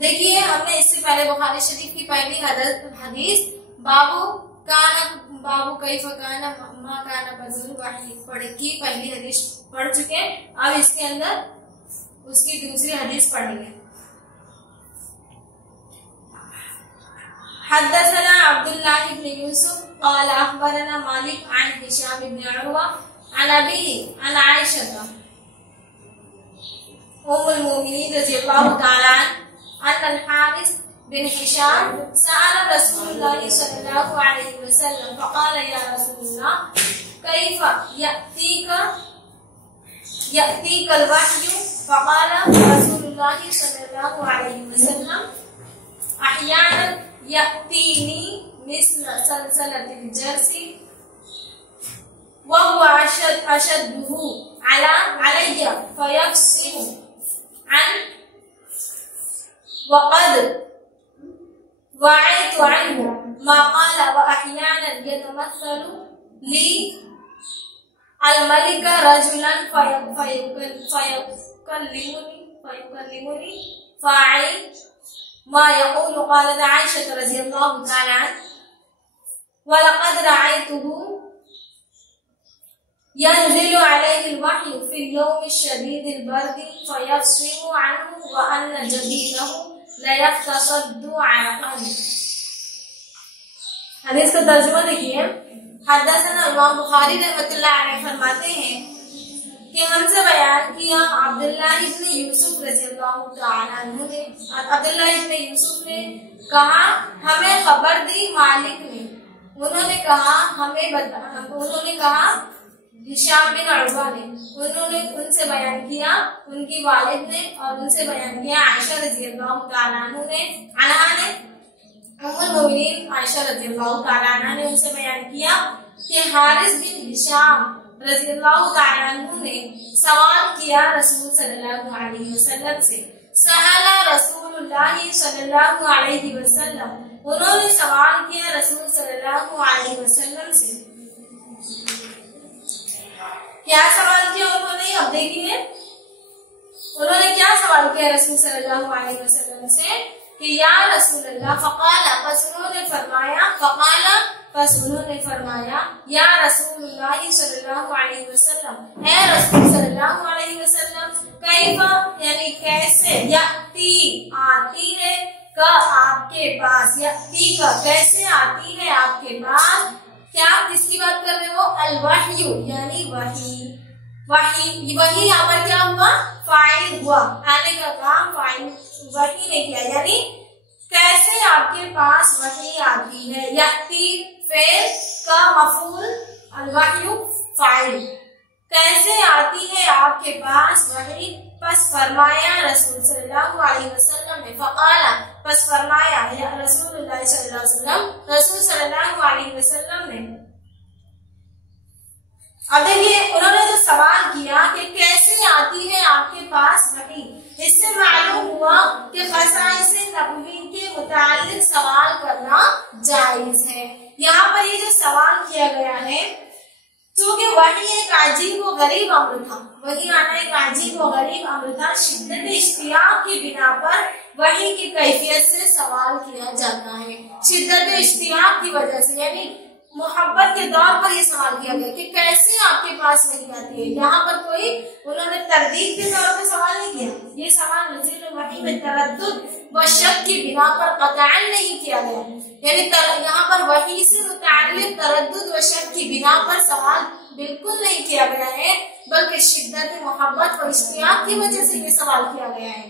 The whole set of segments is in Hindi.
देखिए, हमने इससे पहले बुखारी शरीफ की पहली हदीस बाबू कैफ काना मा काना बदुल वाहिद की पहली हदीस पढ़ चुके हैं। अब इसके अंदर उसकी दूसरी हदीस पढ़ेंगे। हद्दसना अब्दुल्लाह इब्न यूसुफ क़ाल अख़बरना मालिक अन हिशाम इब्न उरवा अन अबीही अन आयशा उम्मुल मोमिनीन रज़ियल्लाहु तआला अन्हा अन हारिस बिन हिशाम सअल रसूलुल्लाह सल्लल्लाहु अलैहि वसल्लम फ़क़ाल या रसूलल्लाह कैफ़ यअतीकल वह्यु फ़क़ाल रसूलुल्लाह सल्लल्लाहु अलैहि वसल्लम अहयानन यअतीनी मिस्ल सलसलतिल जर्सी व हुवा अशद्दुहु अलय्य फयफ़सिहु अन वक़द वअयतु अन्हु मा क़ाल व अहयानन यतमस्सलु ली अल-मलिक रजुलन फयुकल्लिमुनी फ़अई मा यक़ूलु क़ालत आयशा रज़ियल्लाहु तआला अन्हा व लक़द रअयतुहु यनज़िलु अलैहिल वह्यु फ़िल यौमिश शदीदिल बर्दि फ़यफ़सिहु अन्हु व अन्न जबीनहु लयफ़्तसद्दु अरक़न। हदीस का तर्जुमा देखिए। हद्दसना इमाम बुखारी रहमतुल्लाह अलैह फरमाते हैं कि हमसे बयान किया अब्दुल्लाह इब्न यूसुफ रज़ियल्लाहु तआला अन्हु ने। अब्दुल्लाह इब्न यूसुफ ने कहा, हमें खबर दी मालिक ने। उन्होंने कहा हिशाम बिन उरवा ने। उन्होंने उनसे बयान किया उनकी वालिद ने, और उनसे बयान किया आयशा रज़ियल्लाहु तआला अन्हा ने। उम्मुल मोमिनीन आयशा रज़ियल्लाहु तआला अन्हा ने उनसे बयान किया कि हारिस बिन हिशाम रज़ियल्लाहु तआला अन्हु ने सवाल किया रसूल सल्लल्लाहु अलैहि वसल्लम से। सअला रसूलुल्लाह सल्लल्लाहु अलैहि वसल्लम, उन्होंने सवाल किया रसूल सल्लल्लाहु अलैहि वसल्लम से। क्या सवाल किया उन्होंने? अब देखिए उन्होंने क्या सवाल किया रसूल सल्लल्लाहु अलैहि वसल्लम से कि या रसूल अल्लाह फ़क़ाला, बस उन्होंने फरमाया या रसूलुल्लाह सल्लल्लाहु अलैहि वसल्लम, है रसूल सल्लल्लाहु अलैहि वसल्लम, कैफ़ा यानी कैसे, यअती आती है, का आपके पास, यअती का कैसे आती है आपके पास। क्या किसकी बात कर रहे हो? अल वह्यु यानी वही। यहाँ पर क्या हुआ? फाइल हुआ, आने का काम फाइल वही ने किया, यानी कैसे आपके पास वही आती है। यअती फेल का मफूल, अल वह्यु फाइल, कैसे आती है आपके पास वही। पस फरमाया रसूल सल्लल्लाहु अलैहि वसल्लम ने, फ़क़ाला पस फरमाया या रसूलुल्लाह सल्लल्लाहु अलैहि वसल्लम, रसूल सल्लल्लाहु अलैहि वसल्लम ने। अब देखिए उन्होंने जो सवाल किया कि कैसे आती है आपके पास वही, इससे मालूम हुआ कि ख़साइस नबवी के मुताल्लिक़ सवाल करना जायज है। यहाँ पर ये जो सवाल किया गया है, क्योंकि वही एक अजीब व गरीब अम्र था, वही आना एक अजीब व गरीब अम्र था। शिद्दत इश्तियाक की बिना पर वही की कैफियत से सवाल किया जाता है, शिद्दत इश्तियाक की वजह से, यानी मोहब्बत के दौर पर ये सवाल किया गया कि कैसे आपके पास वही आती है। यहाँ पर कोई उन्होंने तरदीद के तौर पर सवाल नहीं किया, ये सवाल नज़ीर वही में तरद्दुद व शक की बिना पर क़तअन नहीं किया गया, यानी यहाँ पर वही से मुताल्लिक़ तरद्दुद व शक की बिना पर सवाल बिल्कुल नहीं किया गया है, बल्कि शिद्दत मोहब्बत व इश्तियाक की वजह से ये सवाल किया गया है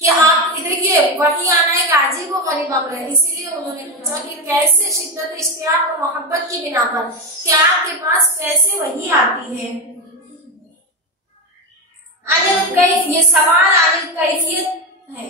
कि आप देखिए वही आना एक अजीब व गरीब अम्र है। इसीलिए उन्होंने पूछा कि कैसे शिद्दत इश्तियाक और मोहब्बत की बिना पर क्या आपके पास कैसे वही आती है। ये सवाल अनिल कैफियत है,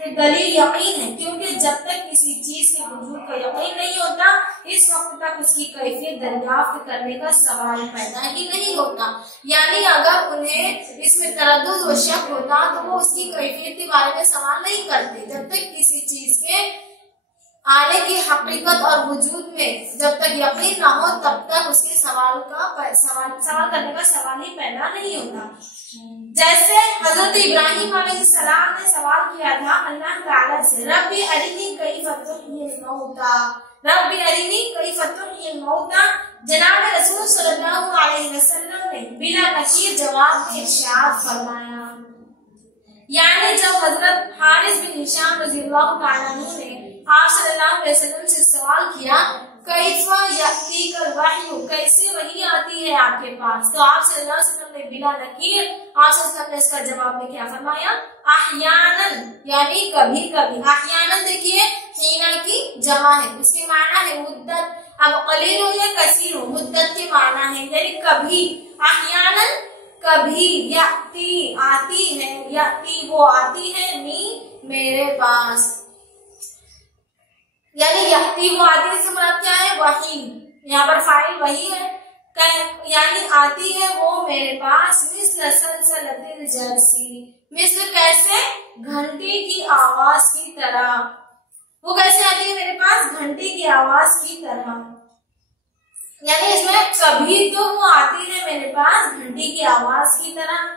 दलील यकीन है, क्योंकि जब तक किसी चीज के वजूद का यकीन नहीं होता, इस वक्त तक उसकी कैफियत दरियाफ्त करने का सवाल पैदा ही नहीं होता। यानी अगर उन्हें इसमें तरद्दुद व शक होता तो वो उसकी कैफियत के बारे में सवाल नहीं करते। जब तक किसी चीज के आने की हकीकत और वजूद में जब तक यकीन न हो तब तक उसके सवाल करने का सवाल ही पैदा नहीं होता। जैसे हजरत इब्राहिम अलैहिस्सलाम ने सवाल किया था अल्लाह ताला से, रब्बी अरिनी कैफ़ तुह्यिल मौता, रब्बी अरिनी कैफ़ तुह्यिल मौता। जनाब रसूल सल्लल्लाहु अलैहि वसल्लम ने बिला नकीर जवाब में इरशाद फरमाया। यानी जब हजरत हारिस बिन हिशाम रज़ियल्लाहु ताला अन्हु ने आप सल्लल्लाहु अलैहि वसल्लम से सवाल किया कैफ़ा यअतीकल वह्यु, कैसे वही आती है आपके पास, तो आप सल्लल्लाहु अलैहि वसल्लम ने बिला नकीर आप सल्लल्लाहु अलैहि वसल्लम ने इसका जवाब में क्या फरमाया, अहयानन, यानी कभी कभी। अहयानन देखिए हीना की जमा है, इसके माना है मुद्दत। अब कलील हो या कसीर हो, मुद्दत के माना है यानी कभी। अहयानन कभी, याती आती है, याती वो आती है, मी मेरे पास, यानी याती वो आती है से मुराद क्या है, वही। यहाँ पर फाइल वही है, यानी आती है वो मेरे पास। मिस्ल सलसलतिल जरसी, मिस्ल कैसे, घंटी की आवाज की तरह। वो कैसे आती है मेरे पास, घंटी की आवाज की तरह। यानी इसमें कभी तो वो आती है मेरे पास घंटी की आवाज की तरह।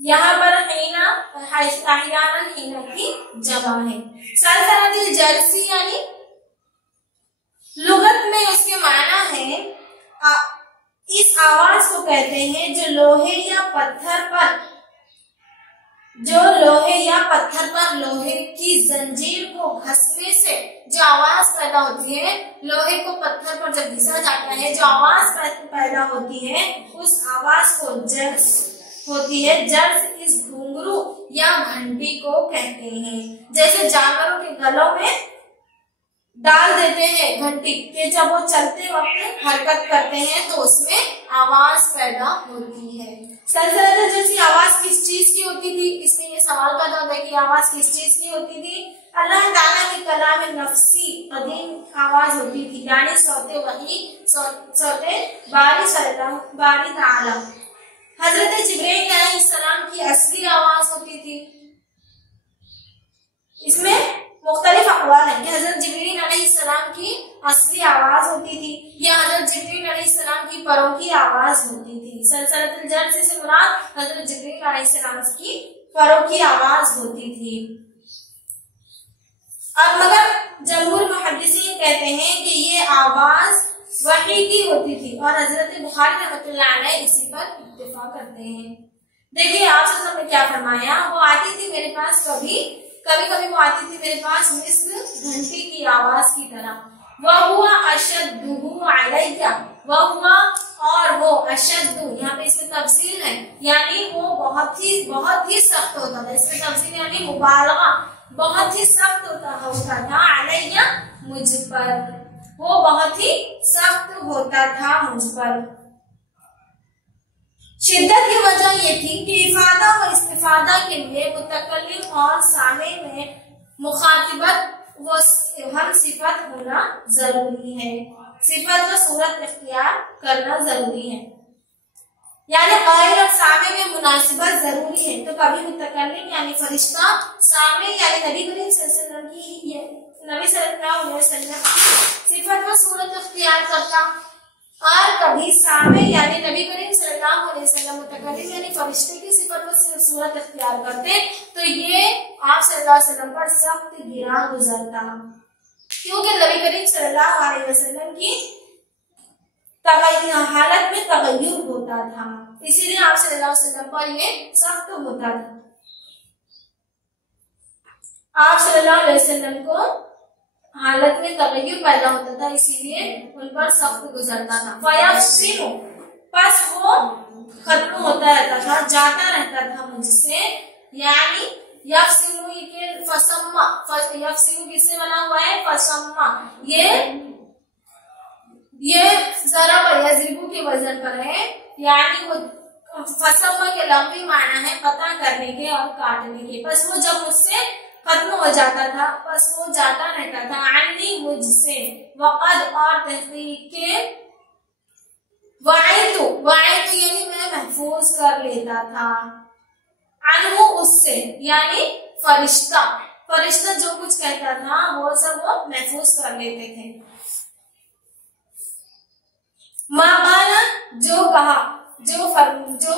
यहाँ पर हीना अहयानन हीना की जमा है। सलसलतिल जरसी यानी लुगत में उसके माना है इस आवाज को कहते हैं जो लोहे या पत्थर पर लोहे की जंजीर को घसने से जो आवाज पैदा होती है, लोहे को पत्थर पर जब घिसा जाता है जो आवाज पैदा होती है उस आवाज को जर्स होती है। जर्स इस घुंघरू या घंटी को कहते हैं। जैसे जानवरों के गलों में डाल देते हैं घंटी के, जब वो चलते वक्त हरकत करते हैं तो उसमें आवाज पैदा होती है। सलसलतिल जैसी आवाज किस चीज की होती थी, इसमें ये सवाल पैदा होता है कि आवाज किस चीज की होती थी। अल्लाह ताला के कलाम नफ्सी कदीम आवाज होती थी, यानी सौते वही, सौते बारी ताला। हजरत जिब्रील अलैहिस्सलाम की असली आवाज होती थी। इसमें मुख्तलिफ अक़वाल है कि हजरत जिब्रील अलैहिस्सलाम की असली आवाज होती थी या हजरत जिब्रील अलैहिस्सलाम की परों की आवाज होती थी। सलसलतिल जर्स से मुराद हजरत जिब्रील अलैहिस्सलाम की परों की आवाज होती थी। अब मगर जमहूर मुहद्दिसीन कहते हैं कि ये आवाज वही की होती थी और हजरत बुखारी रहमतुल्लाह अलैह इसी पर इत्तिफाक करते हैं। देखिए आप सबने क्या फरमाया, वो आती थी मेरे पास कभी कभी वो आती थी मेरे पास मिस्ल घंटी की आवाज की तरह। वह हुआ अशद्दुहु अलैया, वह हुआ और वो अशद्दु, यहाँ पे इसमें तफसील है यानी वो बहुत ही सख्त होता था। इसमें तफसील यानी मुबालगा, बहुत ही सख्त होता था अलैया मुझ पर, वो बहुत ही सख्त होता था मुझ पर। शिद्दत की वजह ये थी कि इफादा व इस्तिफादा के लिए मुतकल्लिम और सामे में मुखातिबत व हम सिफत होना जरूरी है, सिफत व सूरत इख्तियार करना जरूरी है। यानी गायर और सामे में मुनासिबत जरूरी है। तो कभी मुतकल्लिम यानी फरिश्ता, सामे यानी नबी करीम सल्लल्लाहु अलैहि वसल्लम की सिफत व सूरत इख्तियार करता, और कभी सामे यानी नबी करीम सल्लल्लाहु अलैहि वसल्लम मुतकल्लिम यानी फरिश्ते की सिफत व सूरत इख्तियार करते, तो ये आप सल्लल्लाहु अलैहि वसल्लम पर सख्त गिरा गुजरता, क्योंकि नबी करीम सल्लल्लाहु अलैहि वसल्लम की हालत में तगय्युर होता था, इसीलिए आप सल्लल्लाहु अलैहि वसल्लम पर ये सख्त होता था। आप सल्लल्लाहु अलैहि वसल्लम को हालत में तगय्युर पैदा होता था, इसीलिए उन पर सख्त गुजरता था। फयफ्सिमु, बस वो खत्म होता रहता था, जाता रहता था मुझसे। यानी यफ्सिमु के फसम्मा, यफ्सिमु किससे बना हुआ है, फसम्मा, ये जरा पर यज़रिबु के वजन पर है, यानी वो फसम्मा के लफ्ज़ी माना है पता करने के और काटने के। बस वो जब मुझसे खत्म हो जाता था, बस वो जाता रहता था, अन्नी मुझसे, वक़द और तहक़ीक़ के, वाइतु यानी मैं महफूज कर लेता था, अन्हु उससे यानी फरिश्ता, फरिश्ता जो कुछ कहता था वो सब वो महफूज कर लेते थे। माबाला जो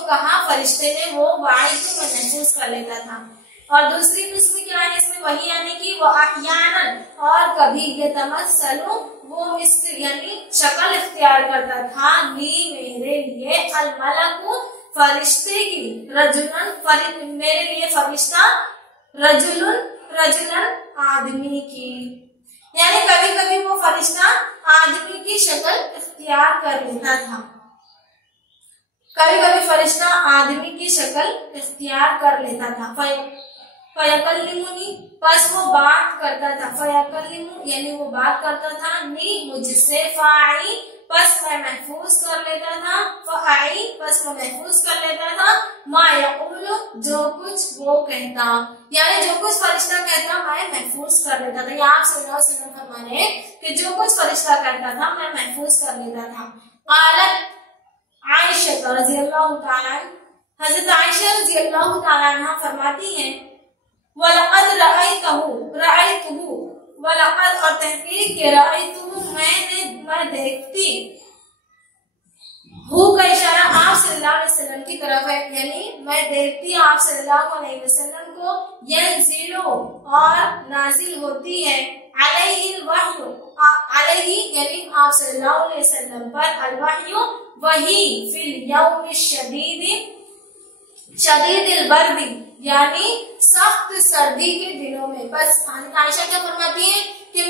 कहा फरिश्ते ने वो वाई को महफूज कर लेता था। और दूसरी किस्म क्या है इसमें वही यानी कि वो अहयानन और कभी ये तमस्सलु वो मिस्र यानी शक्ल इख्तियार करता था ली मेरे लिए अल मलकु फरिश्ते की रजुलन मेरे लिए फरिश्ता रजुलन आदमी की यानी कभी कभी वो फरिश्ता आदमी की शक्ल इख्तियार कर लेता था। कभी कभी फरिश्ता आदमी की शक्ल इख्तियार कर लेता था। फयकल्लिमुनी बस वो बात करता था। फयकल्लिमु यानी वो बात करता था नी मुझसे। फाई बस मैं महफूज कर लेता था। फाई बस मैं महफूज कर लेता था। मा यक़ूलु जो कुछ वो कहता यानी जो कुछ फरिश्ता कहता मैं महफूज कर लेता था। या आप सल्लल्लाहु अलैहि वसल्लम फरमाने कि जो कुछ फरिश्ता कहता था मैं महफूज कर लेता था। आलत आयशा रज़ियल्लाहु ताला हज़रत आयशा रज़ियल्लाहु ताला अन्हा फरमाती हैं वलक़द रअयतुहु वलक़द और तहकीक के रअयतुहु मैं देखती हूँ का इशारा आप सल्लल्लाहु अलैहि वसल्लम की तरफ है यानी मैं देखती आप सल्लल्लाहु अलैहि वसल्लम को यंज़िलु और नाजिल होती है अलैहिल वह्यु अलैहि यानी आप सल्लल्लाहु अलैहि वसल्लम पर अल वह्यु वही फिल यौमिश शदीदिल बर्दी यानी सख्त सर्दी के दिनों में। बस आयशा क्या फरमाती है कि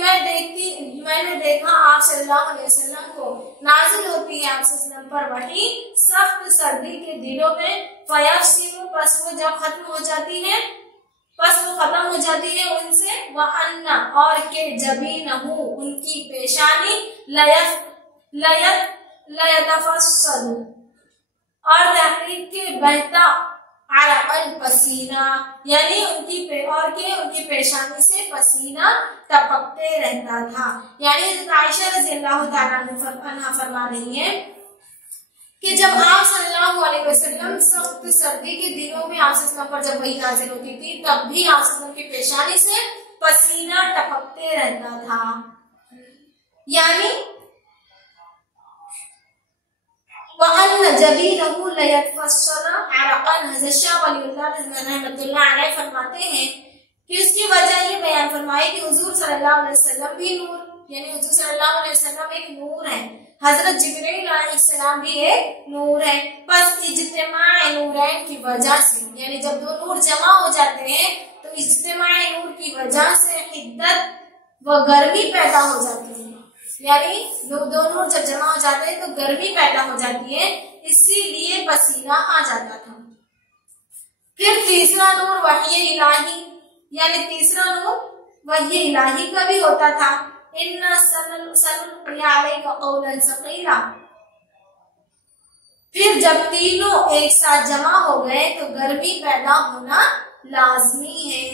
मैंने देखा आप सल्लल्लाहु अलैहि वसल्लम को नाजिल होती है आप सल्लल्लाहु अलैहि वसल्लम पर वही सख्त सर्दी के दिनों में। फयफ्सिमु बस वो जब खत्म हो जाती है उनसे वह अन्ना और के जबीनहु उनकी पेशानी लयतफस्सलु और तहरीक के बहता अरक़ल पसीना यानी उनकी पेशानी से पसीना टपकते रहता था। यानी आयशा रज़ियल्लाहु ताला अन्हा फरमा रही है कि जब आप सल्लल्लाहु अलैहि वसल्लम सख्त सर्दी के दिनों में आप सल्लल्लाहु पर जब वही नाज़िल होती थी तब भी आप सल्लल्लाहु की पेशानी से पसीना टपकते रहता था। यानी फरमाते हैं कि उसकी वजह ये बयान फरमाई कि हुजूर सल्लल्लाहु अलैहि वसल्लम भी नूर यानी हुजूर सल्लल्लाहु अलैहि वसल्लम एक नूर है। हजरत जिब्रील अलैहिस्सलाम भी एक नूर है। बस इज्तिमाए नूरैन की वजह से यानी जब दो नूर जमा हो जाते हैं तो इज्तिमाए नूर की वजह से हिद्दत व गर्मी पैदा हो जाती है। यानी दो नूर जब जमा हो जाते हैं तो गर्मी पैदा हो जाती है इसीलिए पसीना आ जाता था। फिर तीसरा नूर वही इलाही यानी तीसरा नूर वही इलाही का भी होता था। इन्ना सनुल्क़ी अलैका क़ौलन सक़ीला फिर जब तीनों एक साथ जमा हो गए तो गर्मी पैदा होना लाजमी है।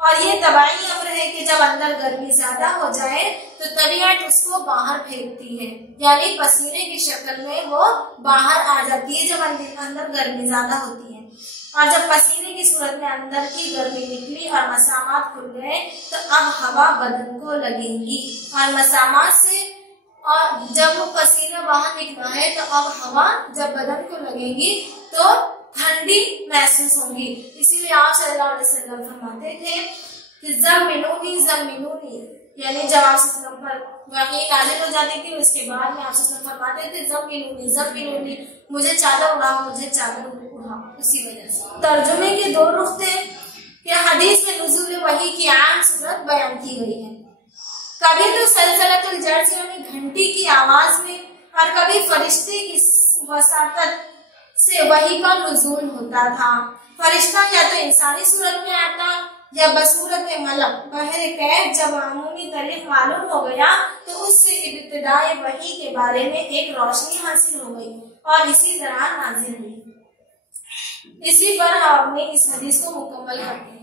और ये तबाई अम्र है कि जब अंदर गर्मी ज्यादा हो जाए तो तबीयत उसको बाहर फेंकती है यानी पसीने की शक्ल में वो बाहर आ जाती है जब अंदर गर्मी ज्यादा होती है। और जब पसीने की सूरत में अंदर की गर्मी निकली और मसामात खुल गए तो अब हवा बदन को लगेगी और मसामात से और जब वो पसीना बाहर निकला है तो अब हवा जब बदन को लगेगी तो ठंडी महसूस होगी। इसीलिए आप सल्लल्लाहु अलैहि वसल्लम फरमाते थे कि ज़म्मिलूनी यानी जब आप सल्लल्लाहु पर वही नाज़िल हो जाती थी उसके बाद में आप सल्लल्लाहु फरमाते थे ज़म्मिलूनी मुझे चादर उड़ाओ मुझे चादर उड़ाओ। इसी वजह से तर्जुमे के दो रुख थे कि हदीस में नुज़ूल वही की आम सूरत बयान की गई है। कभी तो सलसलतुल जर्स यानी घंटी की आवाज में और कभी फरिश्ते की वसातत से वही का नुज़ूल होता था। फरिश्ता या तो इंसानी सूरत में आता या बसूरत मलक बहरे कैद जब मामूली तारीफ मालूम हो गया तो उससे इब्तिदाए वही के बारे में एक रोशनी हासिल हो गई और इसी तरह नाजिल हुई। इसी पर हमने इस हदीस को मुकम्मल कर दिया।